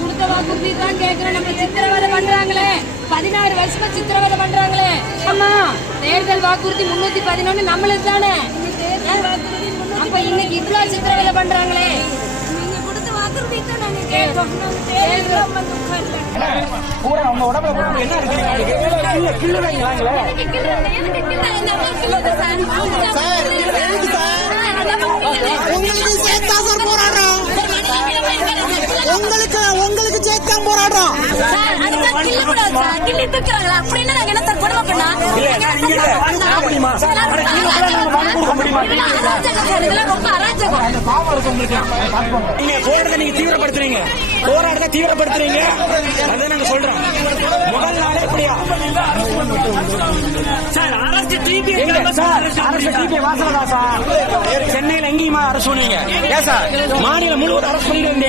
கொடுத்த வாக்குறுதி தான் கேட்கிறோம் நம்ம சித்திரவதை பண்றாங்களே. பதினாறு வருஷமா சித்திரவதை பண்றாங்களே. ஆமா தேர்தல் வாக்குறுதி முன்னூத்தி பதினொன்னு நம்மளுக்கு தானே? அப்ப இன்னைக்கு இவ்வளவு சித்திரவதை பண்றாங்களே. நீங்க கொடுத்த வாக்குறுதி தான் நாங்க கேட்டோம். பூரா அவங்க உடம்புல போட்டு என்ன இருக்கு? வைங்களாங்களே? அம்மா அம்மா. உங்களுக்கு சேர்த்தா சார் போராடுறோம். உங்களுக்கு உங்களுக்கு சேர்த்தா போராடுறோம். அப்படின்னா நாங்க என்ன பண்ணா? போராட்டத்தை தீவிரப்படுத்துறீங்க. போராட்டத்தை தீவிரப்படுத்துறீங்க. அதை நாங்க சொல்றோம். முதல் நாளே இப்படியா சார் அரசு டிபி சார்? அரசு டிபி வாசலதா சார்? சென்னையில எங்கேயுமா அரசு சொன்னீங்க ஏன் சார்? மாநிலம் முழுவதும் அரசு பண்ணிட்டு